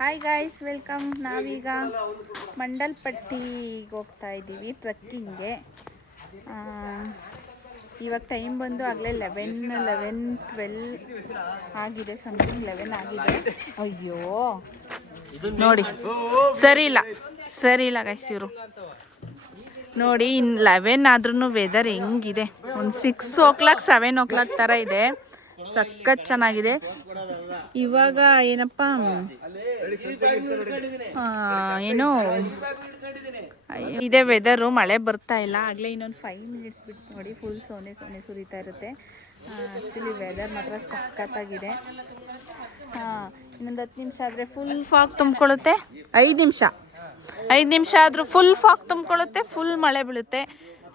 Hi guys, welcome. ನಾವೀಗ ಮಂಡಲ್ಪಟ್ಟಿಗೆ ಹೋಗ್ತಾ ಇದ್ದೀವಿ ಟ್ರಕ್ಕಿಂಗ್ಗೆ. ಇವಾಗ ಟೈಮ್ ಬಂದು ಆಗಲೇ 11-12 ಆಗಿದೆ, ಸಮಥಿಂಗ್ 11 ಆಗಿದೆ. ಅಯ್ಯೋ ನೋಡಿ, ಸರಿ ಇಲ್ಲ ಗೈಸ್. ಇವರು ನೋಡಿ, 11 ಆದ್ರೂ ವೆದರ್ ಹೆಂಗಿದೆ, ಒಂದು 6 o'clock 7 o'clock ಥರ ಇದೆ. ಸಖತ್ ಚೆನ್ನಾಗಿದೆ. ಇವಾಗ ಏನಪ್ಪ ಏನೋ ಇದೆ ವೆದರು, ಮಳೆ ಬರ್ತಾ ಇಲ್ಲ. ಆಗಲೇ ಇನ್ನೊಂದು 5 minutes ಬಿಟ್ಟು ನೋಡಿ ಫುಲ್ ಸೊನೆ ಸುರಿತಾ ಇರುತ್ತೆ. ಆ್ಯಕ್ಚುಲಿ ವೆದರ್ ಮಾತ್ರ ಸಖತ್ತಾಗಿದೆ. ಇನ್ನೊಂದು 10 ನಿಮಿಷ ಆದರೆ ಫುಲ್ ಫಾಗ್ ತುಂಬಿಕೊಳ್ಳುತ್ತೆ. 5 ನಿಮಿಷ ಆದರೂ ಫುಲ್ ಫಾಗ್ ತುಂಬಿಕೊಳ್ಳುತ್ತೆ, ಫುಲ್ ಮಳೆ ಬೀಳುತ್ತೆ.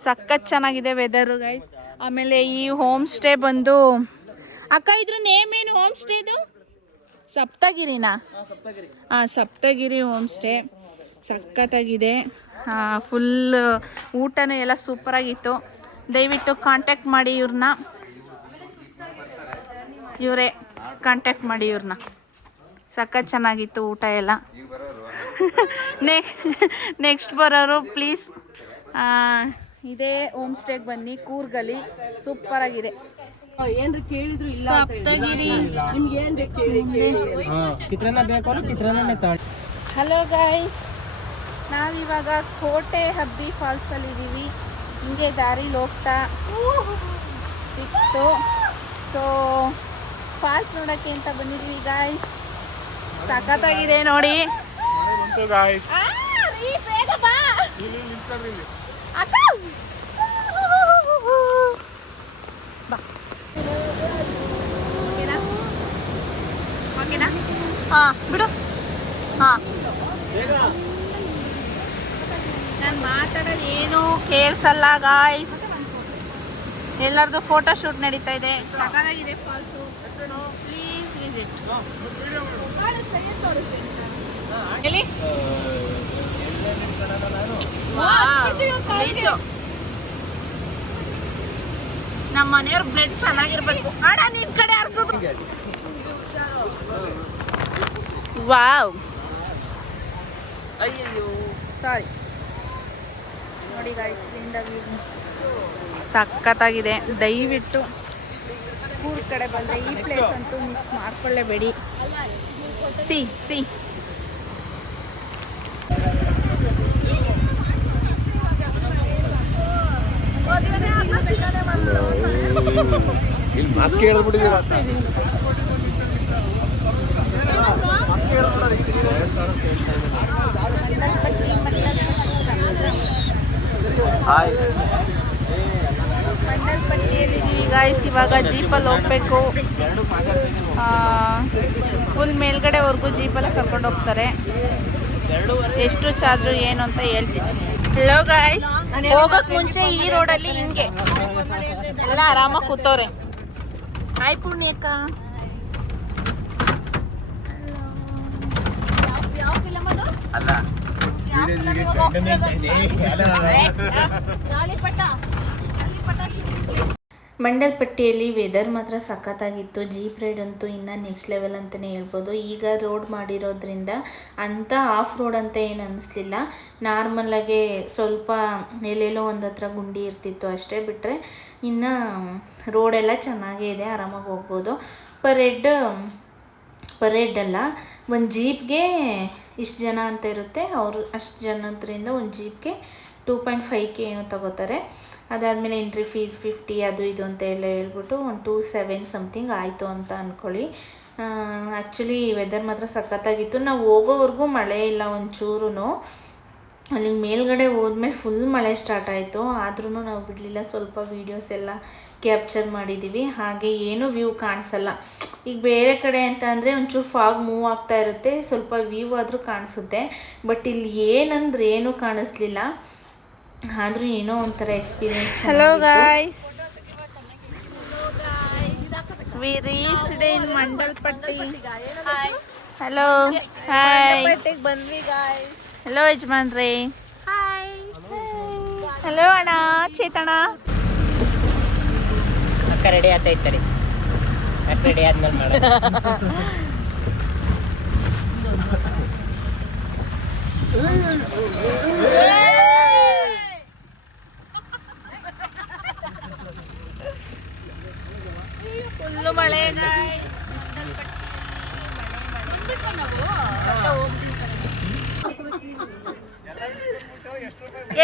ಸಖತ್ ಚೆನ್ನಾಗಿದೆ ವೆದರು ಗೈಸ್. ಆಮೇಲೆ ಈ ಹೋಮ್ ಸ್ಟೇ ಬಂದು, ಅಕ್ಕ ಇದ್ರ ನೇಮ್ ಏನು ಹೋಮ್ ಸ್ಟೇ ಇದು? ಸಪ್ತಗಿರಿನಾ? Saptagiri home stay. ಸಖತ್ತಾಗಿದೆ. ಫುಲ್ ಊಟನೂ ಎಲ್ಲ ಸೂಪರಾಗಿತ್ತು. ದಯವಿಟ್ಟು ಕಾಂಟ್ಯಾಕ್ಟ್ ಮಾಡಿ ಇವ್ರನ್ನ, ಇವರೇ ಕಾಂಟ್ಯಾಕ್ಟ್ ಮಾಡಿ ಇವ್ರನ್ನ. ಸಖತ್ ಚೆನ್ನಾಗಿತ್ತು ಊಟ ಎಲ್ಲ. ನೆಕ್ಸ್ಟ್ ಬರೋರು ಪ್ಲೀಸ್ ಇದೇ ಹೋಮ್ ಸ್ಟೇಗೆ ಬನ್ನಿ, ಕೂರ್ಗಲ್ಲಿ ಸೂಪರಾಗಿದೆ. ಏನ್ರಿ ಕೇಳಿದ್ರು ಇಲ್ಲ. ಸಪ್ತಗಿರಿ ನಿಮ್ಗೆ ಏನ್ ಬೇಕು ಕೇಳಿ. ಚಿತ್ರಾನ್ನ ಬೇಕು, ಚಿತ್ರಾನ್ನ ತಗೊಳ್ಳಿ. ಹಲೋ ಗೈಸ್, ನಾವಿವಾಗ ಕೋಟೆ ಹಬ್ಬಿ ಫಾಲ್ಸಲ್ಲಿ ಇದ್ದೀವಿ. ಹಿಂಗೆ ದಾರಿಲಿ ಹೋಗ್ತಾ ಸಿಕ್ತು. ಸೊ ಫಾಲ್ಸ್ ನೋಡೋಕ್ಕೆ ಅಂತ ಬಂದಿದ್ದೀವಿ ಗಾಯ್ಸ್. ಸಖತ್ತಾಗಿದೆ ನೋಡಿ. ಬಿಡು. ನಾನು ಮಾತಾಡೋದು ಏನು ಕೇಳಿಸಲ್ಲ ಗಾಯ್ಸ್. ಎಲ್ಲರದು ಫೋಟೋ ಶೂಟ್ ನಡೀತಾ ಇದೆ. ಸಖತ್ತಾಗಿದೆ ಫಾಲ್ಸು. Please visit. ನಮ್ಮ ಮನೆಯವ್ರ ಬ್ಲಡ್ ಚೆನ್ನಾಗಿರ್ಬೇಕು. ಅಣ್ಣ ನಿನ್ ಕಡೆ ಆರಿಸೋದು. ವಾವ್, ಅಯ್ಯಯ್ಯೋ ಸಾರಿ. ನೋಡಿ ಗಾಯ್ಸ್, ಸಖತ್ತಾಗಿದೆ. ದಯವಿಟ್ಟು ಊರ ಕಡೆ ಬಂದರೆ ಈ ಪ್ಲೇಸ್ ಅಂತೂ ಮಿಸ್ ಮಾಡ್ಕೊಳ್ಳೇಬೇಡಿ. ಸಿ ಮಂಡಲ್ಪಟ್ಟಿಯಲ್ಲಿದ್ದೀವಿ ಗಾಯ್ಸ್. ಇವಾಗ ಜೀಪಲ್ಲಿ ಹೋಗ್ಬೇಕು. ಫುಲ್ ಮೇಲ್ಗಡೆವರೆಗೂ ಜೀಪಲ್ಲಿ ಕರ್ಕೊಂಡು ಹೋಗ್ತಾರೆ. ಎಷ್ಟು ಚಾರ್ಜು ಏನು ಅಂತ ಹೇಳ್ತೀನಿ. ಹಲೋ ಗಾಯ್ಸ್, ಹೋಗೋಕ್ ಮುಂಚೆ ಈ ರೋಡಲ್ಲಿ ಹಿಂಗೆ ಎಲ್ಲ ಆರಾಮಾಗಿ ಕೂತವ್ರೆ. ಹಾಯ್ ಪುಣ್ಯಕ್ಕ. ಮಂಡಲ್ಪಟ್ಟಿಯಲ್ಲಿ ವೆದರ್ ಮಾತ್ರ ಸಖತ್ತಾಗಿತ್ತು. ಜೀಪ್ ರೈಡ್ ಅಂತೂ ಇನ್ನು ನೆಕ್ಸ್ಟ್ ಲೆವೆಲ್ ಅಂತಲೇ ಹೇಳ್ಬೋದು. ಈಗ ರೋಡ್ ಮಾಡಿರೋದ್ರಿಂದ ಅಂಥ ಆಫ್ ರೋಡ್ ಅಂತ ಏನು ಅನ್ನಿಸ್ಲಿಲ್ಲ. ನಾರ್ಮಲಾಗೆ ಸ್ವಲ್ಪ ಎಲ್ಲೆಲ್ಲೋ ಒಂದು ಹತ್ರ ಗುಂಡಿ ಇರ್ತಿತ್ತು ಅಷ್ಟೇ. ಬಿಟ್ಟರೆ ಇನ್ನು ರೋಡೆಲ್ಲ ಚೆನ್ನಾಗೇ ಇದೆ, ಆರಾಮಾಗಿ ಹೋಗ್ಬೋದು. ಪರ್ ಹೆಡ್ ಅಲ್ಲ, ಒಂದು ಜೀಪ್ಗೆ ಇಷ್ಟು ಜನ ಅಂತ ಇರುತ್ತೆ. ಅವರು ಅಷ್ಟು ಜನದ್ರಿಂದ ಒಂದು ಜೀಪ್ಗೆ 2.5K ಏನೋ ತಗೋತಾರೆ. ಅದಾದಮೇಲೆ ಎಂಟ್ರಿ ಫೀಸ್ 50 ಅದು ಇದು ಅಂತ ಎಲ್ಲ ಹೇಳ್ಬಿಟ್ಟು ಒಂದು 27 ಸಮಥಿಂಗ್ ಆಯಿತು ಅಂತ ಅಂದ್ಕೊಳ್ಳಿ. ಆ್ಯಕ್ಚುಲಿ ವೆದರ್ ಮಾತ್ರ ಸಖತ್ತಾಗಿತ್ತು. ನಾವು ಹೋಗೋವರೆಗೂ ಮಳೆ ಇಲ್ಲ ಒಂಚೂರು. ಅಲ್ಲಿ ಮೇಲ್ಗಡೆ ಹೋದ್ಮೇಲೆ ಫುಲ್ ಮಳೆ ಸ್ಟಾರ್ಟ್ ಆಯಿತು. ಆದ್ರೂ ನಾವು ಬಿಡಲಿಲ್ಲ, ಸ್ವಲ್ಪ ವೀಡಿಯೋಸ್ ಎಲ್ಲ ಕ್ಯಾಪ್ಚರ್ ಮಾಡಿದ್ದೀವಿ. ಹಾಗೆ ಏನೂ ವ್ಯೂ ಕಾಣಿಸಲ್ಲ. ಈಗ ಬೇರೆ ಕಡೆ ಅಂತ ಅಂದರೆ ಒಂಚೂರು ಫಾಗ್ ಮೂವ್ ಆಗ್ತಾ ಇರುತ್ತೆ, ಸ್ವಲ್ಪ ವ್ಯೂ ಆದರೂ ಕಾಣಿಸುತ್ತೆ. ಬಟ್ ಇಲ್ಲಿ ಏನಂದ್ರೆ ಏನೂ ಕಾಣಿಸ್ಲಿಲ್ಲ. ಆದರೂ ಏನೋ ಒಂಥರ experience. Hello guys, we reached in Mandalpatti. Hello, hi, ಬಂದ್ವಿ ಗಾಯ್ಸ್. ಹಲೋ ಯಜಮಾನ್ರೇ. ಹಾಯ್. ಹಲೋ ಅಣ್ಣ, ಚೇತಣ್ಣ. ಅಕ್ಕ ರೆಡಿ ಆಗ್ತಾ ಇರ್ತಾರೆ. ಅಕ್ಕ ರೆಡಿ ಆದ್ಮೇಲೆ ಮಾಡೋದು.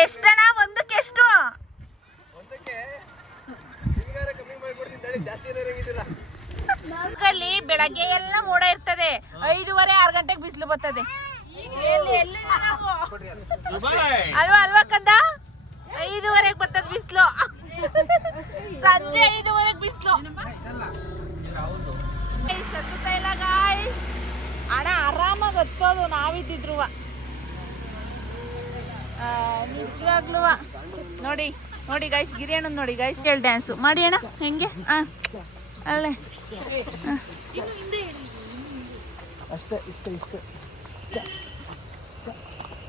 ಎಷ್ಟಣ್ಣ ಒಂದಕ್ಕೆ ಎಷ್ಟು? ಅಲ್ಲಿ ಬೆಳಗ್ಗೆ ಎಲ್ಲ ಮೋಡ ಇರ್ತದೆ, 5:30-6 ಗಂಟೆಗೆ ಬಿಸಿಲು ಬರ್ತದೆ. ಅಲ್ವಾ ಅಲ್ವಾ ಕಂದ? 5:30ಗೆ ಬರ್ತದೆ ಬಿಸಿಲು, ಸಂಜೆ 5:30ಗೆ ಬಿಸಿಲು. ಸತ್ತುತ್ತಾ ಇಲ್ಲ ಗಾಯ್ಸ್. ಅಣ್ಣ ಆರಾಮಾಗಿ ಹತ್ತೋದು ನಾವಿದ್ದಿದ್ರು ನಿಜವಾಗ್ಲೂ. ನೋಡಿ ನೋಡಿ ಗೈಸ್, ಗಿರಿಯಣ್ಣನ್ ನೋಡಿ ಗೈಸ್, ಕೇಳಿ ಡ್ಯಾನ್ಸು ಮಾಡಿ ಅಣ್ಣ ಹೆಂಗೆ. ಅಲ್ಲೇ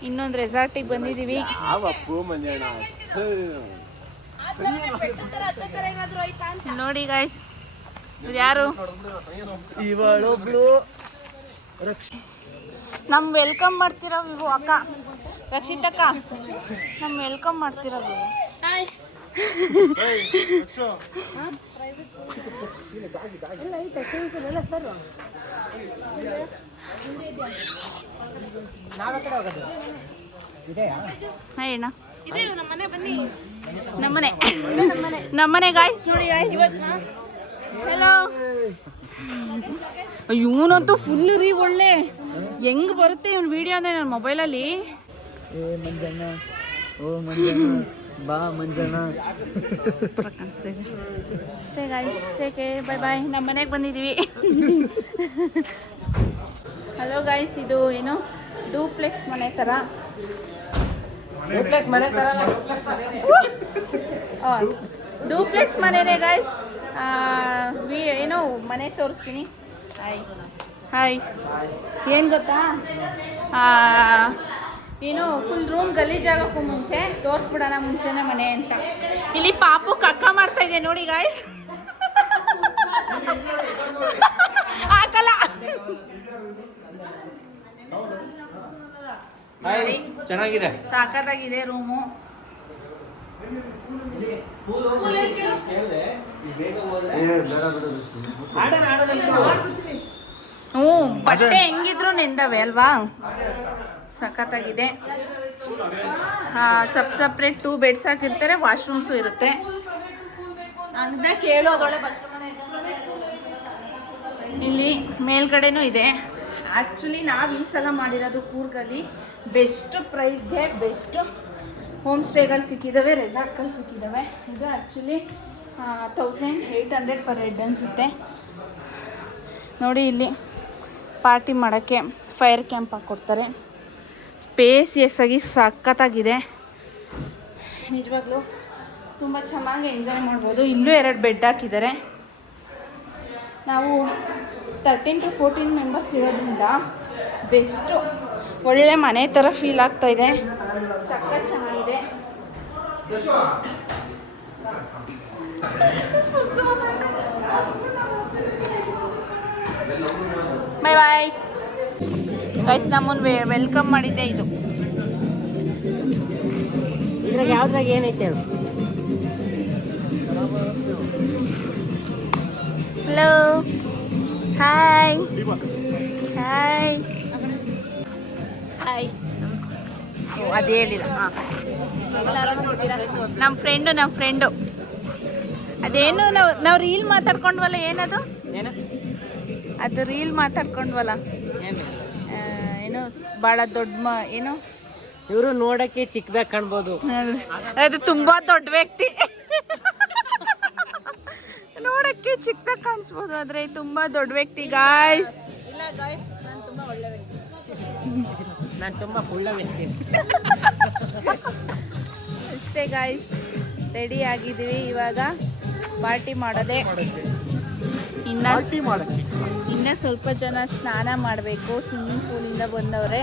ಇನ್ನೊಂದು ರೆಸಾರ್ಟಿಗೆ ಬಂದಿದ್ದೀವಿ. ನೋಡಿ ಗೈಸ್, ಇದು ಯಾರು? ನಮ್ ವೆಲ್ಕಮ್ ಮಾಡ್ತಿರೋ ಇವು ಅಕ್ಕ, ರಕ್ಷಿತಕ್ಕ ನಮ್ ವೆಲ್ಕಮ್ ಮಾಡ್ತಿರೋ ಇವು. ಅಣ್ಣ ನಮ್ಮನೆ ಗಾಯ್ಸ್ ನೋಡಿ ಗಾಯ್ಸ್. ಹಲೋ. ಇವನಂತೂ ಫುಲ್ ರೀ, ಒಳ್ಳೆ ಹೆಂಗ್ ಬರುತ್ತೆ ಇವನ್ ವಿಡಿಯೋ ಅಂದ್ರೆ ನನ್ನ ಮೊಬೈಲಲ್ಲಿ. ಬಾ ಮಂಜಣ್ಣ, ಸೂಪರ್ ಆಗಿ ಕಾಣಿಸ್ತಾ ಇದೆ. ಅಷ್ಟೇ ಗಾಯ್ಸ್, ಟೇಕ್ ಬೈ ಬಾಯ್. ನಮ್ಮ ಮನೆಗೆ ಬಂದಿದ್ದೀವಿ. ಹಲೋ ಗಾಯ್ಸ್, ಇದು ಏನು ಡೂಪ್ಲೆಕ್ಸ್ ಮನೆ ಥರ. ಡೂಪ್ಲೆಕ್ಸ್ ಮನೆನೇ ಗಾಯ್ಸ್. ಏನು ಮನೆ ತೋರಿಸ್ತೀನಿ. Hi hi. ಏನು ಗೊತ್ತಾ, ಏನು ಫುಲ್ ರೂಮ್ ಗಲೀಜಾಗಕ್ಕೂ ಮುಂಚೆ ತೋರಿಸ್ಬಿಡೋಣ ಮುಂಚೆನೇ ಮನೆ ಅಂತ. ಇಲ್ಲಿ ಪಾಪು ಕಕ್ಕ ಮಾಡ್ತಾ ಇದೆ ನೋಡಿ ಗಾಯ್ಸ್. ಹಾಕಲ್ಲ. ಚೆನ್ನಾಗಿದೆ, ಸಾಕತ್ತಾಗಿದೆ ರೂಮು. ಹ್ಞೂ, ಬಟ್ಟೆ ಹೆಂಗಿದ್ರು ನೆಂದವೆ ಅಲ್ವಾ. ಸಖತ್ತಾಗಿದೆ. ಸಪ್ರೇಟ್ 2 ಬೆಡ್ಸ್ ಹಾಕಿರ್ತಾರೆ, ವಾಶ್ರೂಮ್ಸು ಇರುತ್ತೆ. ಅಂತ ಕೇಳೋದೊಳೆ ಇಲ್ಲಿ ಮೇಲ್ಗಡೆನೂ ಇದೆ. ಆ್ಯಕ್ಚುಲಿ ನಾವು ಈ ಸಲ ಮಾಡಿರೋದು ಕೂರ್ಗಲ್ಲಿ ಬೆಸ್ಟ್ ಪ್ರೈಸ್ಗೆ ಬೆಸ್ಟ್ ಹೋಮ್ ಸ್ಟೇಗಳು ಸಿಕ್ಕಿದ್ದಾವೆ, ರೆಸಾರ್ಟ್ಗಳು ಸಿಕ್ಕಿದ್ದಾವೆ. ಇದು ಆ್ಯಕ್ಚುಲಿ 1800 ಪರ್ ಹೆಡ್ ಅನಿಸುತ್ತೆ. ನೋಡಿ ಇಲ್ಲಿ ಪಾರ್ಟಿ ಮಾಡೋಕ್ಕೆ ಫೈರ್ ಕ್ಯಾಂಪ್ ಹಾಕ್ಕೊಡ್ತಾರೆ. ಸ್ಪೇಸಿಯಸ್ ಆಗಿ ಸಖತ್ತಾಗಿದೆ ನಿಜವಾಗ್ಲೂ. ತುಂಬ ಚೆನ್ನಾಗಿ ಎಂಜಾಯ್ ಮಾಡ್ಬೋದು. ಇಲ್ಲೂ 2 ಬೆಡ್ ಹಾಕಿದ್ದಾರೆ. ನಾವು 13 to 14 ಮೆಂಬರ್ಸ್ ಇರೋದ್ರಿಂದ ಬೆಸ್ಟು, ಒಳ್ಳೆ ಮನೆ ಥರ ಫೀಲ್ ಆಗ್ತಾಯಿದೆ. ಸಖತ್ ಚೆನ್ನಾಗಿದೆ. ಬಾಯ್ ಬಾಯ್ ಗೈಸ್. ನಮ್ಮನ್ನು ವೆಲ್ಕಮ್ ಮಾಡಿದ್ದೆ ಇದು. ಇದ್ರಾಗ ಯಾವ್ದ್ರಾಗ ಏನೈತೆ? Hello, hi hi hi. ಅದು ಹೇಳಿಲ್ಲ. ಹಾಂ, ನಮ್ಮ ಫ್ರೆಂಡು ಅದೇನು ನಾವು ರೀಲ್ ಮಾತಾಡ್ಕೊಂಡ್ವಲ್ಲ, ಏನದು? ಅದು ರೀಲ್ ಮಾತಾಡ್ಕೊಂಡ್ವಲ್ಲ, ಏನು ಭಾಳ ದೊಡ್ಡ ಏನು, ಇವರು ನೋಡಕ್ಕೆ ಚಿಕ್ಕದಾಗ ಕಾಣ್ಬೋದು. ಅದು ತುಂಬಾ ದೊಡ್ಡ ವ್ಯಕ್ತಿ. ನೋಡಕ್ಕೆ ಚಿಕ್ಕದಾಗ ಕಾಣಿಸ್ಬೋದು, ಆದರೆ ತುಂಬಾ ದೊಡ್ಡ ವ್ಯಕ್ತಿ ಗಾಯ್ಸ್. ಇಲ್ಲ ಗಾಯ್ಸ್, ನಾನು ತುಂಬಾ ಒಳ್ಳೆ ವ್ಯಕ್ತಿ. ನಾನು ತುಂಬಾ ಒಳ್ಳೆ ವ್ಯಕ್ತಿ. ಅಷ್ಟೇ ಗಾಯ್ಸ್, ರೆಡಿ ಆಗಿದ್ದೀವಿ. ಇವಾಗ ಪಾರ್ಟಿ ಮಾಡೋದೆ. ಇನ್ನು ಸ್ವಲ್ಪ ಜನ ಸ್ನಾನ ಮಾಡಬೇಕು, ಸ್ವಿಮ್ಮಿಂಗ್ ಪೂಲಿಂದ ಬಂದವ್ರೆ.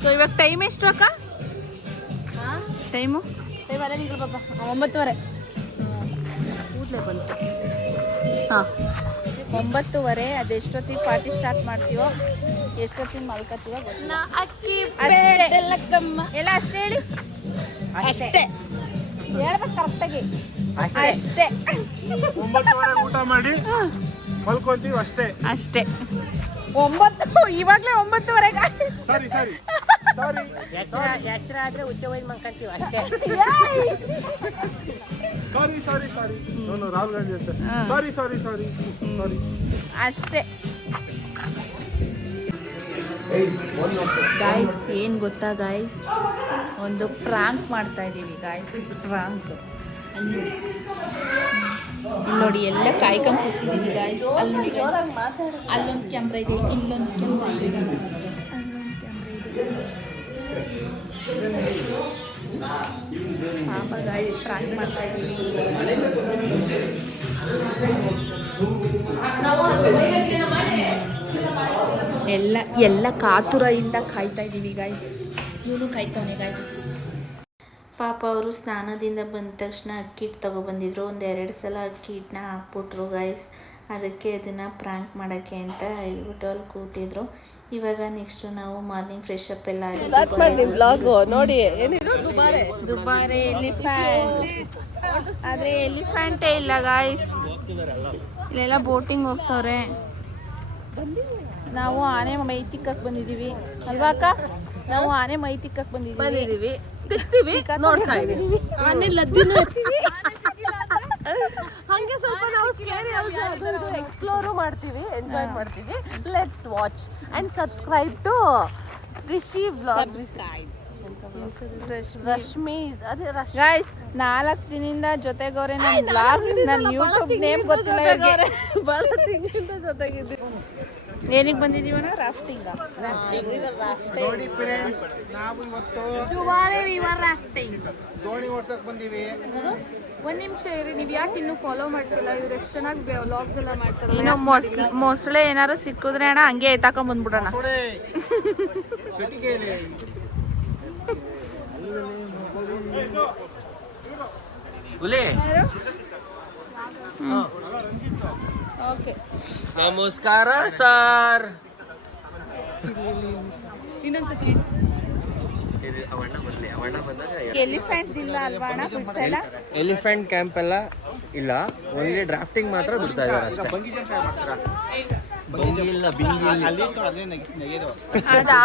ಸೊ ಇವಾಗ ಟೈಮ್ ಎಷ್ಟು ಅಕ್ಕ? ಟೈಮು 9:30 ಕೂದಲೇ ಬಂತು. ಹಾಂ, 9:30. ಅದೆಷ್ಟೊತ್ತಿಗೆ ಪಾರ್ಟಿ ಸ್ಟಾರ್ಟ್ ಮಾಡ್ತೀವೋ, ಎಷ್ಟೊತ್ತಿಗೆ ಮಲ್ಕೋತೀವೋ ಗೊತ್ತಿಲ್ಲ. ಎಲ್ಲ ಅಷ್ಟೇ ಹೇಳಿ, ಅಷ್ಟೇ ಹೇಳ್ಬೇಕು ಕರೆಕ್ಟಾಗಿ. ಅಷ್ಟೇ 9:30 ಊಟ ಮಾಡಿ ಮಲ್ಕೊಂತೀವಿ ಅಷ್ಟೇ. ಅಷ್ಟೇ. 9 ಇವಾಗಲೇ 9:30 ಸಾರಿ ಎಚ್ಚರ ಆದ್ರೆ ಉಚ್ಚ ಹೋಗಿ ಮಲ್ಕೊಂತೀವಿ ಅಷ್ಟೇ. ಸಾರಿ ನಾನು ರಾಹುಲ್ ಗಾಂಧಿ ಅಂತ ಸಾರಿ ಅಷ್ಟೇ. ಗಾಯ್ಸ್ ಏನು ಗೊತ್ತಾ ಗಾಯ್ಸ್, ಒಂದು ಪ್ರಾಂಕ್ ಮಾಡ್ತಾ ಇದ್ದೀವಿ ಗಾಯ್ಸ್. ಪ್ರಾಂಕ್ ಅಲ್ಲಿ ನೋಡಿ ಎಲ್ಲ ಕಾಯ್ಕೊಂಡು ಕೂತಿದ್ದೀವಿ ಗಾಯ್ಸ್. ಅಲ್ಲಿ ನೋಡಿ ಅಲ್ಲೊಂದು ಕ್ಯಾಮ್ರಾ ಇದೆ, ಇಲ್ಲೊಂದು ಕ್ಯಾಮ್ರಾ ಇದೆ, ಪಾಪ ಗಾಯ್ಸ್ ಪ್ರಾಂಕ್ ಮಾಡ್ತಾ ಇದ್ದೀವಿ. ಎಲ್ಲ ಕಾತುರದಿಂದ ಕಾಯ್ತಾ ಇದ್ದೀವಿ ಗಾಯ್ಸ್. ಇವನು ಕಾಯ್ತಾನೆ ಗಾಯ್ಸ್. ಪಾಪ ಅವರು ಸ್ನಾನದಿಂದ ಬಂದ ತಕ್ಷಣ ಅಕ್ಕಿ ಹಿಟ್ಟು ತೊಗೊಬಂದಿದ್ರು. 1-2 ಸಲ ಅಕ್ಕಿ ಹಿಟ್ಟನ್ನ ಹಾಕ್ಬಿಟ್ರು ಗಾಯ್ಸ್. ಅದಕ್ಕೆ ಅದನ್ನು ಪ್ರ್ಯಾಂಕ್ ಮಾಡೋಕ್ಕೆ ಅಂತ ಹೇಳ್ಬಿಟ್ಟು ಅಲ್ಲಿ ಕೂತಿದ್ರು. ಇವಾಗ ನೆಕ್ಸ್ಟು ನಾವು ಮಾರ್ನಿಂಗ್ ಫ್ರೆಶ್ ಅಪ್ ಎಲ್ಲ ಆಗಿ ನೋಡಿ ದುಬಾರೆ ಎಲಿಫ್ಯಾಂಟ್, ಆದರೆ ಎಲಿಫ್ಯಾಂಟೇ ಇಲ್ಲ ಗಾಯ್ಸ್. ಇಲ್ಲೆಲ್ಲ ಬೋಟಿಂಗ್ ಹೋಗ್ತವ್ರೆ. ನಾವು ಆನೆ ಮೈ ತಿಕ್ಕಕ್ಕೆ ಬಂದಿದ್ದೀವಿ ಅಲ್ವಾ ಅಕ್ಕ? ನಾವು ಆನೆ ಮೈ ತಿಕ್ಕಕ್ಕೆ ಬಂದಿದ್ದೀವಿ. ನೋಡ್ತಾ ಇದೀವಿ. ಆನೆ ಲದ್ದಿನೂ ಹಂಗೆ ಸ್ವಲ್ಪ ನಾವು ಎಕ್ಸ್ಪ್ಲೋರು ಮಾಡ್ತೀವಿ, ಎಂಜಾಯ್ ಮಾಡ್ತೀವಿ. Let's watch and subscribe to Rishi vlog. Rashmi guys 4 ದಿನದಿಂದ ಜೊತೆಗವ್ರೆ. ನನ್ನ ಬ್ಲಾಗ್, ನನ್ನ ಯೂಟ್ಯೂಬ್ ನೇಮ್ ಗೊತ್ತಿಲ್ಲ ಇವ್ರಿಗೆ. ಭಾಳ ತಿಂಗಳಿಂದ ಜೊತೆಗಿದ್ದೀವಿ. ಏನಿಗೆ ಬಂದಿದ್ದೀವಣ್ಣ? ರಾಫ್ಟಿಂಗ್. ನೋಡಿ ಫ್ರೆಂಡ್ಸ್, ನಾವು ಇವತ್ತು ದುಬಾರೆ ರಿವರ್ ರಾಫ್ಟಿಂಗ್ ದೋಣಿ ಓಡ್ಸಕ್ ಬಂದೀವಿ. ಒಂದು ನಿಮಿಷ ಇರಿ, ನೀವು ಯಾಕೆ ಇನ್ನೂ ಫಾಲೋ ಮಾಡ್ತಿಲ್ಲ? ಇವ್ರು ಎಷ್ಟು ಚೆನ್ನಾಗಿ ವ್ಲಾಗ್ಸ್ ಎಲ್ಲ ಮಾಡ್ತಾರೆ. ಏನೋ ಮೊಸಳೆ ಏನಾರು ಸಿಕ್ಕಿದ್ರೆ ಅಣ್ಣ ಹಂಗೆ ಎತ್ತಾಕೊಂಡ್ ಬಂದ್ಬಿಡೋಣ. ಓಕೆ, ನಮಸ್ಕಾರ ಸರ್. ಇನ್ನೊಂದ್ಸತಿ. ಎಲಿಫೆಂಟ್ ಇಲ್ಲ ಅಲ್ವಾ ಅಣ್ಣ? ಬಿಡ್ತಾಯಿಲ್ಲ. ಎಲಿಫೆಂಟ್ ಕ್ಯಾಂಪ್ ಎಲ್ಲ ಇಲ್ಲ, ಓನ್ಲಿ ಡ್ರಾಫ್ಟಿಂಗ್ ಮಾತ್ರ ಬಿಡ್ತಾ ಇದ್ದಾರೆ ಅಷ್ಟೇ. ಅದಾ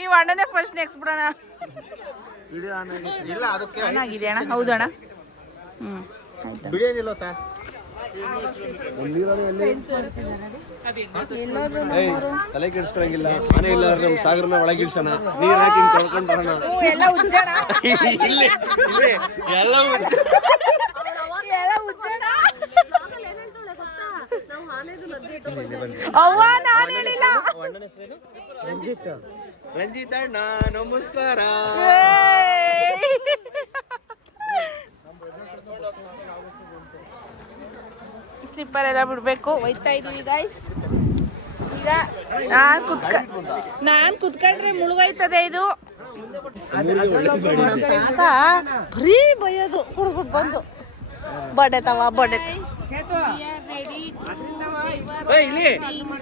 ಈ ಅಣ್ಣನೇ ಫಸ್ಟ್ ನೆಕ್ಸ್ಟ್ ಬಿಡೋಣ. ಆಗಿದೆ ಅಣ್ಣ, ಹೌದು ಅಣ್ಣ. ತಲೆ ಕೆಡಿಸ್ಕೊಳಂಗಿಲ್ಲ. ಆನೆ ಇಲ್ಲ ನಮ್ಮ ಸಾಗರನ ಒಳಗಿಳ್ಸೋಣ, ನೀರ್ ಹಾಕಿ ತೊಳ್ಕೊಂಡ್ ಬರೋಣ. ಎಲ್ಲ ಉಜ್ಜಣ. ಎಲ್ಲ ಅವ್ವ ನಾನು ಹೇಳಿಲ್ಲ. ರಂಜಿತ್ ಅಣ್ಣ ನಮಸ್ಕಾರ. ಸ್ಲಿಪ್ಪರ್ ಎಲ್ಲ ಬಿಡ್ಬೇಕು. ಹೋಯ್ತಾ ಇದೀವಿ ಗಾಯ್ಸ್. ಈಗ ನಾನ್ ಕುತ್ಕೊಂಡ್ರೆ ಮುಳುಗೈತದೆ ಇದು. ತಾತ ಬರೀ ಬೈಯೋದು ಹುಡುಗ್ಬಿಟ್ಟು ಬಂದು ಬಡೆತವ ಬಡೆ.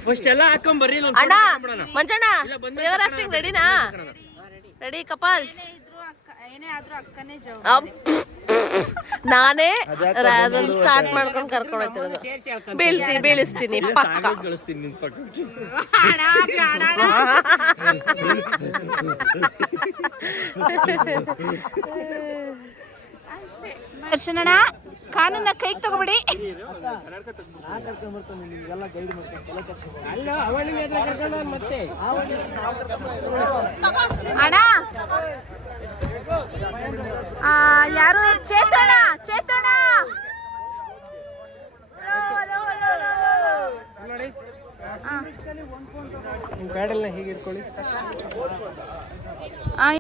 ಫಸ್ಟ್ ಎಲ್ಲ ಹಾಕೊಂಡ್ ಬರ್ರಿ. ಅಣ್ಣ ಮಂಜಣ್ಣ ರಿವರ್ ರಾಫ್ಟಿಂಗ್ ರೆಡಿನಾ? Ready couples? ಏನೇ ಆದ್ರೂ ಅಕ್ಕನೇ ನಾನೇ ಅದನ್ನ ಸ್ಟಾರ್ಟ್ ಮಾಡ್ಕೊಂಡು ಕರ್ಕೊಂಡು ಹೋಗ್ತಿರೋದು. ಬೀಳಿಸ್ತೀನಿ ಪಕ್ಕ. ದರ್ಶನಣ್ಣ ಕಾನೂನ ಕೈಗೆ ತಗೋಬಿಡಿ. ಅಣ್ಣ ಯಾರು? ಚೇತನ ಪ್ಯಾಡಲ್ನ ಹೀಗೆ ಇಟ್ಕೊಳ್ಳಿ.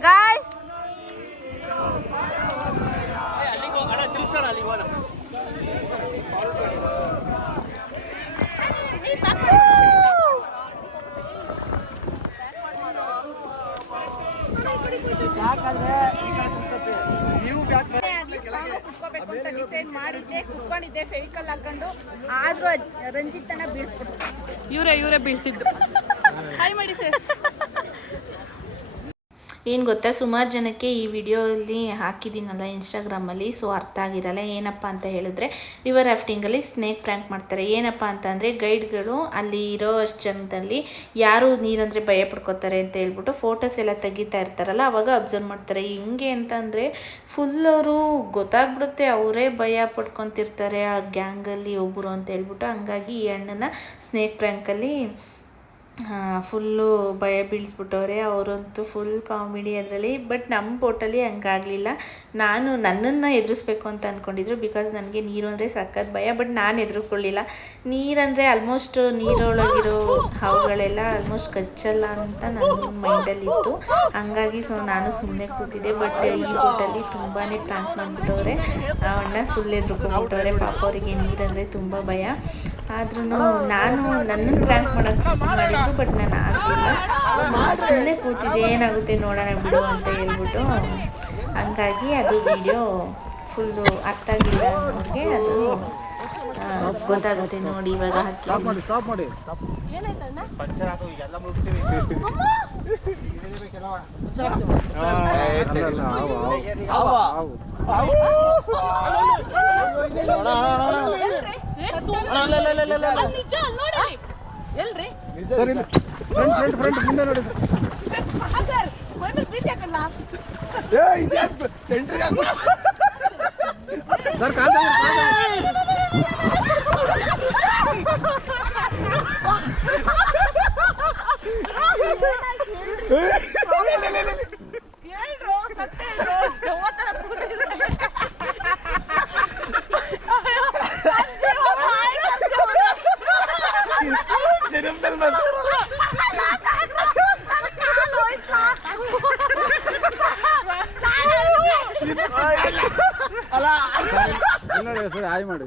ಗಾಯ್ಸ್ ಕುತ್ಕೊಂಡಿದ್ದೆ ಫೆವಿಕಲ್ ಹಾಕೊಂಡು. ಆದ್ರೂ ರಂಜಿತ್ ಅಣ್ಣ ಬೀಳ್ಸ್ಬಿಟ್ರು. ಇವರೇ ಬೀಳ್ಸಿದ್ದು. ಹಾಯ್ ಮಾಡಿ ಸರ್. ಏನು ಗೊತ್ತಾ, ಸುಮಾರು ಜನಕ್ಕೆ ಈ ವಿಡಿಯೋಲ್ಲಿ ಹಾಕಿದ್ದೀನಲ್ಲ ಇನ್ಸ್ಟಾಗ್ರಾಮಲ್ಲಿ, ಸೊ ಅರ್ಥ ಆಗಿರಲ್ಲ. ಏನಪ್ಪ ಅಂತ ಹೇಳಿದ್ರೆ ರಿವರ್ ರಾಫ್ಟಿಂಗಲ್ಲಿ ಸ್ನೇಕ್ ಪ್ರ್ಯಾಂಕ್ ಮಾಡ್ತಾರೆ. ಏನಪ್ಪ ಅಂತಂದರೆ ಗೈಡ್ಗಳು ಅಲ್ಲಿ ಇರೋ ಅಷ್ಟು ಜನದಲ್ಲಿ ಯಾರು ನೀರಂದರೆ ಭಯ ಪಡ್ಕೋತಾರೆ ಅಂತ ಹೇಳ್ಬಿಟ್ಟು ಫೋಟೋಸ್ ಎಲ್ಲ ತೆಗಿತಾ ಇರ್ತಾರಲ್ಲ, ಅವಾಗ ಅಬ್ಸರ್ವ್ ಮಾಡ್ತಾರೆ. ಹಿಂಗೆ ಅಂತಂದರೆ ಫುಲ್ ಅವರು ಗೊತ್ತಾಗ್ಬಿಡುತ್ತೆ, ಅವರೇ ಭಯ ಪಡ್ಕೊತಿರ್ತಾರೆ ಆ ಗ್ಯಾಂಗಲ್ಲಿ ಒಬ್ಬರು ಅಂತ ಹೇಳ್ಬಿಟ್ಟು. ಹಂಗಾಗಿ ಈ ಅಣ್ಣನ ಸ್ನೇಕ್ ಪ್ರ್ಯಾಂಕಲ್ಲಿ ಫುಲ್ಲು ಭಯ ಬೀಳಿಸ್ಬಿಟ್ಟವ್ರೆ. ಅವರಂತೂ ಫುಲ್ ಕಾಮಿಡಿ ಅದರಲ್ಲಿ. ಬಟ್ ನಮ್ಮ ಬೋಟಲ್ಲಿ ಹಂಗಾಗಲಿಲ್ಲ. ನನ್ನನ್ನು ಎದುರಿಸ್ಬೇಕು ಅಂತ ಅಂದ್ಕೊಂಡಿದ್ರು, ಬಿಕಾಸ್ ನನಗೆ ನೀರು ಅಂದರೆ ಸಖತ್ ಭಯ. ಬಟ್ ನಾನು ಎದುರುಕೊಳ್ಳಿಲ್ಲ. ನೀರಂದರೆ ಆಲ್ಮೋಸ್ಟ್ ನೀರೊಳಗಿರೋ ಹಾವುಗಳೆಲ್ಲ ಆಲ್ಮೋಸ್ಟ್ ಕಚ್ಚಲ್ಲ ಅಂತ ನನ್ನ ಮೈಂಡಲ್ಲಿತ್ತು. ಹಂಗಾಗಿ ಸೊ ನಾನು ಸುಮ್ಮನೆ ಕೂತಿದ್ದೆ. ಬಟ್ ಈ ಬೋಟಲ್ಲಿ ತುಂಬಾ ಪ್ರ್ಯಾಂಕ್ ಮಾಡಿಬಿಟ್ಟವ್ರೆ. ಅವನ್ನ ಫುಲ್ ಎದುರುಕೊಂಡ್ಬಿಟ್ಟವ್ರೆ. ಪಾಪ ಅವರಿಗೆ ನೀರಂದರೆ ತುಂಬ ಭಯ. ಆದ್ರೂ ನಾನು ನನ್ನನ್ನು ಪ್ರ್ಯಾಂಕ್ ಮಾಡಿದ್ರು, ಬಟ್ ನಾನು ಆಗಲಿಲ್ಲ. ಸುಮ್ಮನೆ ಕೂತಿದ್ದೆ, ಏನಾಗುತ್ತೆ ನೋಡೋಣ ಬಿಡು ಅಂತ ಹೇಳ್ಬಿಟ್ಟು. ಹಂಗಾಗಿ ಅದು ವಿಡಿಯೋ ಫುಲ್ಲು ಅರ್ಥ ಆಗಿಲ್ಲ ಅನ್ನೋರಿಗೆ ಅದು ಗೊತ್ತಾಗುತ್ತೆ ನೋಡಿ. ಇವಾಗ ಹಾಕಿ ಎಲ್ರಿ ಮುಂದೆ ನೋಡಿ ಸರ್ ಹಾಯ್ ಮಾಡಿ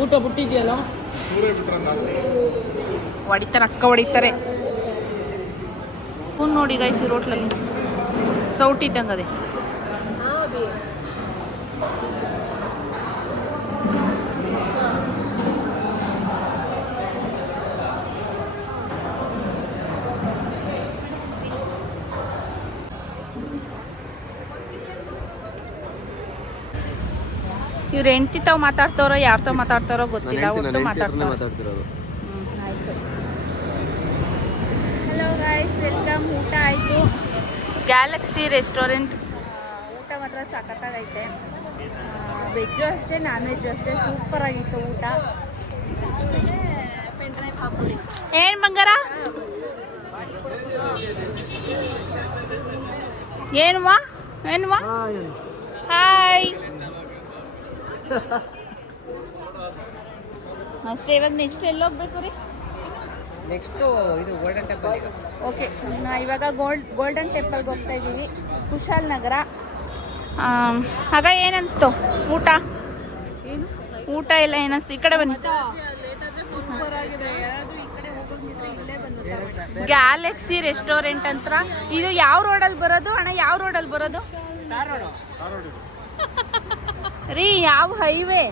ಊಟ ಬಿಟ್ಟಿದ್ಯಲ್ಲ, ಹೊಡಿತಾರೆ, ಅಕ್ಕ ಹೊಡಿತಾರೆ. ಫೋನ್ ನೋಡಿ ಗೈಸ್, ಇವ್ರ ಹೋಟ್ಲಲ್ಲಿ ಸೌಟ್ ಇದ್ದಂಗೆ. ಇವ್ರು ಹೆಂಡ್ತಿ ತಾವು ಮಾತಾಡ್ತಾರೋ ಯಾರು ತಾವು ಮಾತಾಡ್ತಾರೋ ಗೊತ್ತಿಲ್ಲ, ಒಟ್ಟು ಮಾತಾಡ್ತಿರೋದು. ಆಯಿತು. Hello guys, welcome. ಊಟ ಆಯಿತು. ಗ್ಯಾಲಕ್ಸಿ ರೆಸ್ಟೋರೆಂಟ್ ಊಟ ಮಾತ್ರ ಸಖತ್ತಾಗೈತೆ. ವೆಜ್ಜು ಅಷ್ಟೇ, ನಾನ್ ವೆಜ್ಜು ಅಷ್ಟೇ, ಸೂಪರಾಗಿತ್ತು ಊಟ. ಏನು ಬಂಗಾರ? ಏನುವಾ ಏನುವಾ? ಹಾಯ್. ಅಷ್ಟೇ. ಇವಾಗ ನೆಕ್ಸ್ಟ್ ಎಲ್ಲಿ ಹೋಗ್ಬೇಕು ರೀ? ನೆಕ್ಸ್ಟು ಇದು ಗೋಲ್ಡನ್ ಟೆಂಪಲ್. ಓಕೆ, ಇವಾಗ ಗೋಲ್ಡನ್ ಟೆಂಪಲ್ಗೆ ಹೋಗ್ತಾ ಇದ್ದೀವಿ, ಕುಶಾಲ್ ನಗರ. ಆಗ ಏನನ್ನಿಸ್ತು ಊಟ? ಊಟ ಎಲ್ಲ ಏನನ್ನಿಸ್ತು? ಈ ಕಡೆ ಬನ್ನಿ. ಗ್ಯಾಲಕ್ಸಿ ರೆಸ್ಟೋರೆಂಟ್ ಅಂತ. ಇದು ಯಾವ ರೋಡಲ್ಲಿ ಬರೋದು ಅಣ್ಣ? ಯಾವ ರೋಡಲ್ಲಿ ಬರೋದು ರೀ? ಯಾವ ಹೈವೇ?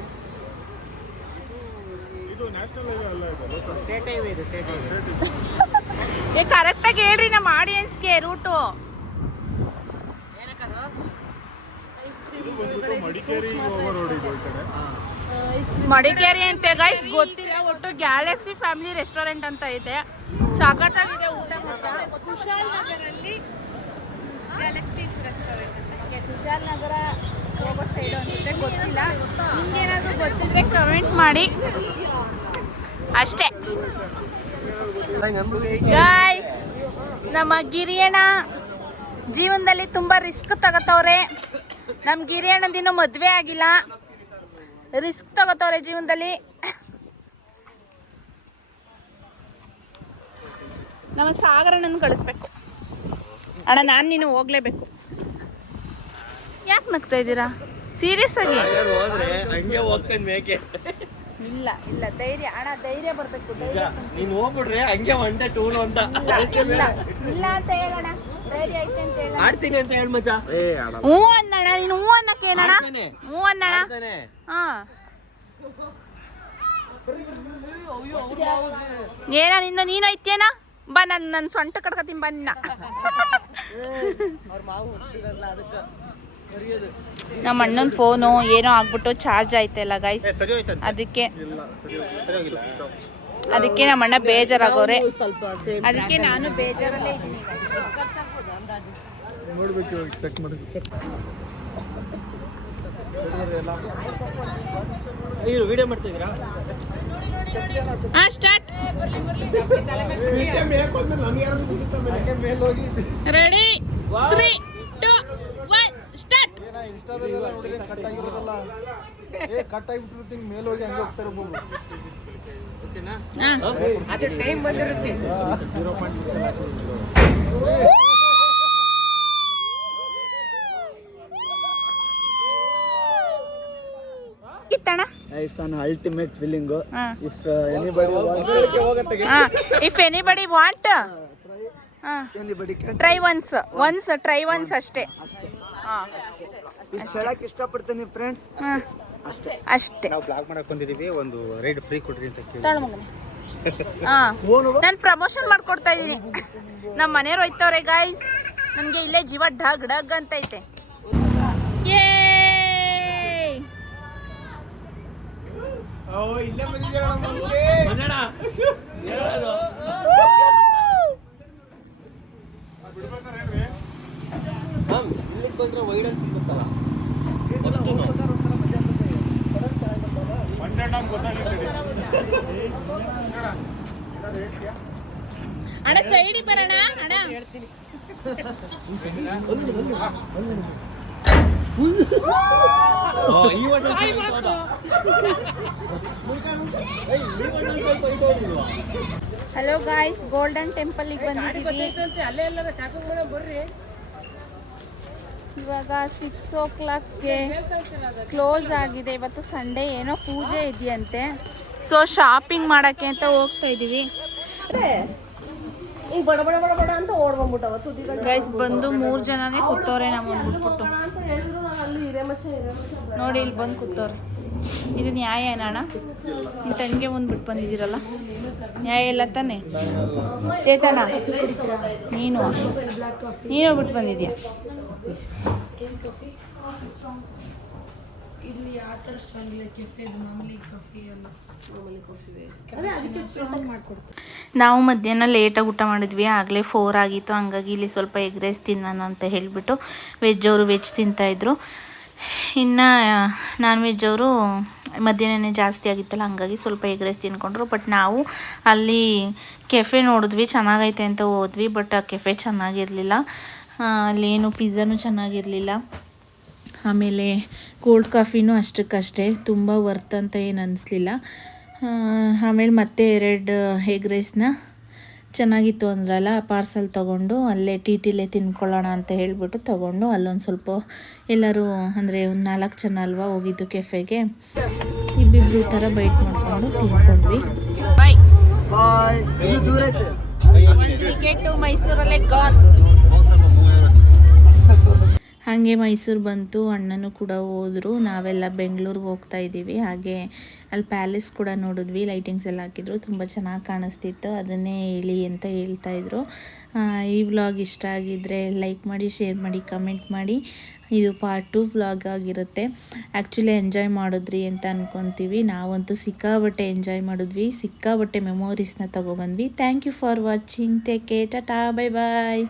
ಸ್ಟೇಟ್ ಹೈವೇ ಇದು, ಸ್ಟೇಟ್ ಹೈವೇ. ಏ ಕರೆಕ್ಟಾಗಿ ಹೇಳ್ರಿ ನಮ್ಮ ಆಡಿಯನ್ಸ್ಗೆ ರೂಟು. ಮಡಿಕೇರಿ ಅಂತೆ ಗೈಸ್, ಗೊತ್ತಿಲ್ಲ. ಒಟ್ಟು ಗ್ಯಾಲಕ್ಸಿ ಫ್ಯಾಮಿಲಿ ರೆಸ್ಟೋರೆಂಟ್ ಅಂತ ಇದೆ. ಸಖತ್ತಾಗಿದೆ ಊಟ. ಕುಶಾಲ್ ನಗರಲ್ಲಿ ಗ್ಯಾಲಕ್ಸಿ ರೆಸ್ಟೋರೆಂಟ್ ಅಂತ. ಕುಶಾಲ್ ನಗರ ಹೋಗೋ ಸೈಡು ಅನ್ಸುತ್ತೆ, ಗೊತ್ತಿಲ್ಲ. ನಿಮ್ಗೇನಾದರೂ ಗೊತ್ತಿದ್ರೆ ಕಮೆಂಟ್ ಮಾಡಿ ಅಷ್ಟೇ. ಗೈಸ್, ನಮ್ಮ ಗಿರಿಯಣ್ಣ ಜೀವನದಲ್ಲಿ ತುಂಬ ರಿಸ್ಕ್ ತಗೋತವ್ರೆ. ನಮ್ಮ ಗಿರಿಯಣ್ಣದಿನ್ನೂ ಮದುವೆ ಆಗಿಲ್ಲ, ರಿಸ್ಕ್ ತಗೋತವ್ರೆ ಜೀವನದಲ್ಲಿ. ನಮ್ಮ ಸಾಗರಣ್ಣನ ಕಳಿಸ್ಬೇಕು ಅಣ್ಣ. ನಾನು ನೀನು ಹೋಗ್ಲೇಬೇಕು. ಯಾಕೆ ನಗ್ತಾ ಇದ್ದೀರಾ? ಸೀರಿಯಸ್ ಆಗಿ? ಇಲ್ಲ ಇಲ್ಲ, ಧೈರ್ಯ ಅಣ್ಣ, ಧೈರ್ಯ ಬರಬೇಕು. ನೀನು ಹೋಗ್ಬಿಡ್ರೆ ಹಂಗೆ ಒಂದೇ ಟೂಲು ಅಂತ. ಇಲ್ಲ ಇಲ್ಲ ಅಂತ ಹೇಳೋಣ, ಧೈರ್ಯ ಐತೆ ಅಂತ ಹೇಳ. ಆಡ್ತೀನಿ ಅಂತ ಹೇಳ ಮಚ್ಚ. ಹ್ಞೂ ಅನ್ನಣ, ನೀನು ಹ್ಞೂ ಅನ್ನಕ್ಕೆ ಏನಣ್ಣ? ಹ್ಞೂ ಅನ್ನಣ. ಹಾ, ಏನ ನಿಂದ ನೀನು ಐತೇನ? ಬಾ ನನ್ನ ಸೊಂಟ ಕಡ್ಕೊತೀನಿ ಬಾ ನಿನ್ನ. ನಮ್ಮ ಅಣ್ಣನ ಫೋನು ಏನೋ ಆಗ್ಬಿಟ್ಟು ಚಾರ್ಜ್ ಆಯ್ತಲ್ಲ ಗೈಸ್, ಅದಕ್ಕೆ ನಮ್ಮ ಅಣ್ಣ ಬೇಜಾರಾಗೋರೆ, ಅದಕ್ಕೆ ನಾನು ಬೇಜಾರಲ್ಲೇ ಇದ್ದೀನಿ. ವಿಡಿಯೋ ಮಾಡ್ತಾ ಇದ್ದೀರಾ? ಸ್ಟಾರ್ಟ್. Ready 3 2 1 start. ಕಟ್ ಆಗಿಬಿಟ್ಟಿರ್ತೀನಿ ಮೇಲೋಗಿ ಹಂಗೆ ಹೋಗ್ತಾರೆ ಒಬ್ಬೊಬ್ರು. ಅದೇ ಟೈಮ್ ಬಂದಿರುತ್ತೆ. ಇತ್ತಣ್ಣ. It's an ultimate feeling. If anybody want, anybody can try once ಅಷ್ಟೇ. ಇಷ್ಟು ಹೇಳಕ್ ಇಷ್ಟಪಡ್ತೀನಿ ಫ್ರೆಂಡ್ಸ್. ಅಷ್ಟೇ. ನಾವು ಬ್ಲಾಗ್ ಮಾಡಕ್ ಬಂದಿದೀವಿ, ಒಂದು ರೈಡ್ ಫ್ರೀ ಕೊಡ್ರಿ ಅಂತ ಕೇಳಿ. ತಾಳು ಮಗನೇ. ನಾನು ಪ್ರಮೋಷನ್ ಮಾಡ್ಕೊಡ್ತಾ ಇದ್ದೀನಿ. ನಮ್ಮ ಮನೆಯವ್ರು ಹೋಯ್ತವ್ರೆ ಗೈಸ್, ನನಗೆ ಇಲ್ಲೇ ಜೀವ ಡಗ್ ಡಗ್ ಅಂತೈತೆ. ಇಲ್ಲಿಗೆ ಬಂದ್ರೆ ವೈಡಲ್ ಸಿಗುತ್ತಲ್ಲ. ಅಣ್ಣ ಸೈಡಿ ಬರೋಣ ಅಣ್ಣ. ಹಲೋ ಗಾಯ್ಸ್, ಗೋಲ್ಡನ್ ಟೆಂಪಲ್ಗೆ ಬಂದಿದ್ದೀವಿ. ಇವಾಗ 6 o'clockಗೆ ಕ್ಲೋಸ್ ಆಗಿದೆ. ಇವತ್ತು ಸಂಡೇ, ಏನೋ ಪೂಜೆ ಇದೆಯಂತೆ. ಸೊ ಶಾಪಿಂಗ್ ಮಾಡೋಕ್ಕೆ ಅಂತ ಹೋಗ್ತಾ ಇದ್ದೀವಿ ಗೈಸ್. ಬಂದು 3 ಜನನೇ ಕೂತವ್ರೆ ನಮ್ಮನ್ನು ಬಿಟ್ಬಿಟ್ಟು. ನೋಡಿ ಇಲ್ಲಿ ಬಂದು ಕೂತವ್ರೆ. ಇದು ನ್ಯಾಯ ಏನಣ್ಣ? ನಿನ್ನ ತಂಗಿಗೆ ಒಂದು ಬಿಟ್ಟು ಬಂದಿದ್ದೀರಲ್ಲ, ನ್ಯಾಯ ಇಲ್ಲ ತಾನೆ? ಚೇತನ, ನೀನು ಬಿಟ್ಟು ಬಂದಿದ್ಯಾ? ನಾವು ಮಧ್ಯಾಹ್ನ ಲೇಟಾಗಿ ಊಟ ಮಾಡಿದ್ವಿ, ಆಗಲೇ 4 ಆಗಿತ್ತು. ಹಂಗಾಗಿ ಇಲ್ಲಿ ಸ್ವಲ್ಪ ಎಗ್ ರೈಸ್ ತಿನ್ನೋಣ ಅಂತ ಹೇಳಿಬಿಟ್ಟು ಅವರು ವೆಜ್ ತಿಂತಾಯಿದ್ರು. ಇನ್ನು ನಾನ್ ವೆಜ್ ಅವರು ಮಧ್ಯಾಹ್ನನೇ ಜಾಸ್ತಿ ಆಗಿತ್ತಲ್ಲ, ಹಂಗಾಗಿ ಸ್ವಲ್ಪ ಎಗ್ ರೈಸ್ ತಿನ್ಕೊಂಡ್ರು. ಬಟ್ ನಾವು ಅಲ್ಲಿ ಕೆಫೆ ನೋಡಿದ್ವಿ, ಚೆನ್ನಾಗೈತೆ ಅಂತ ಹೋದ್ವಿ. ಬಟ್ ಆ ಕೆಫೆ ಚೆನ್ನಾಗಿರಲಿಲ್ಲ. ಅಲ್ಲೇನು ಪಿಜ್ಜಾನು ಚೆನ್ನಾಗಿರಲಿಲ್ಲ. ಆಮೇಲೆ ಕೋಲ್ಡ್ ಕಾಫಿನೂ ಅಷ್ಟಕ್ಕಷ್ಟೇ, ತುಂಬ ವರ್ತ್ ಅಂತ ಏನು ಅನ್ನಿಸ್ಲಿಲ್ಲ. ಆಮೇಲೆ ಮತ್ತೆ 2 ಎಗ್ ರೈಸ್ನ ಚೆನ್ನಾಗಿತ್ತು ಅಂದ್ರಲ್ಲ, ಪಾರ್ಸಲ್ ತೊಗೊಂಡು ಅಲ್ಲೇ ಟಿಟಿಲೇ ತಿನ್ಕೊಳ್ಳೋಣ ಅಂತ ಹೇಳಿಬಿಟ್ಟು ತೊಗೊಂಡು ಅಲ್ಲೊಂದು ಸ್ವಲ್ಪ ಎಲ್ಲರೂ ಅಂದರೆ ಒಂದು 4 ಜನ ಅಲ್ವಾ ಹೋಗಿದ್ದು ಕೆಫೆಗೆ, ಇಬ್ಬಿಬ್ರು ಥರ ಬೈಟ್ ಮಾಡಿಕೊಂಡು ತಿನ್ಕೊಂಡ್ವಿ. Ticket ಮೈಸೂರಲ್ಲೇ gone. ಹಾಗೆ ಮೈಸೂರು ಬಂತು, ಅಣ್ಣನೂ ಕೂಡ ಹೋದರು. ನಾವೆಲ್ಲ ಬೆಂಗಳೂರಿಗೆ ಹೋಗ್ತಾ ಇದ್ದೀವಿ. ಹಾಗೆ ಅಲ್ಲಿ ಪ್ಯಾಲೇಸ್ ಕೂಡ ನೋಡಿದ್ವಿ, ಲೈಟಿಂಗ್ಸ್ ಎಲ್ಲ ಹಾಕಿದ್ರು, ತುಂಬ ಚೆನ್ನಾಗಿ ಕಾಣಿಸ್ತಿತ್ತು. ಅದನ್ನೇ ಹೇಳಿ ಅಂತ ಹೇಳ್ತಾಯಿದ್ರು. ಈ ವ್ಲಾಗ್ ಇಷ್ಟ ಆಗಿದ್ದರೆ ಲೈಕ್ ಮಾಡಿ, ಶೇರ್ ಮಾಡಿ, ಕಮೆಂಟ್ ಮಾಡಿ. ಇದು ಪಾರ್ಟ್ 2 ವ್ಲಾಗ್ ಆಗಿರುತ್ತೆ. ಆ್ಯಕ್ಚುಲಿ ಎಂಜಾಯ್ ಮಾಡಿದ್ರಿ ಅಂತ ಅಂದ್ಕೊತೀವಿ. ನಾವಂತೂ ಸಿಕ್ಕಾಬಟ್ಟೆ ಎಂಜಾಯ್ ಮಾಡಿದ್ವಿ, ಸಿಕ್ಕಾಬಟ್ಟೆ ಮೆಮೊರೀಸ್ನ ತೊಗೊಬಂದ್ವಿ. Thank you for watching. Take care, tata, bye bye.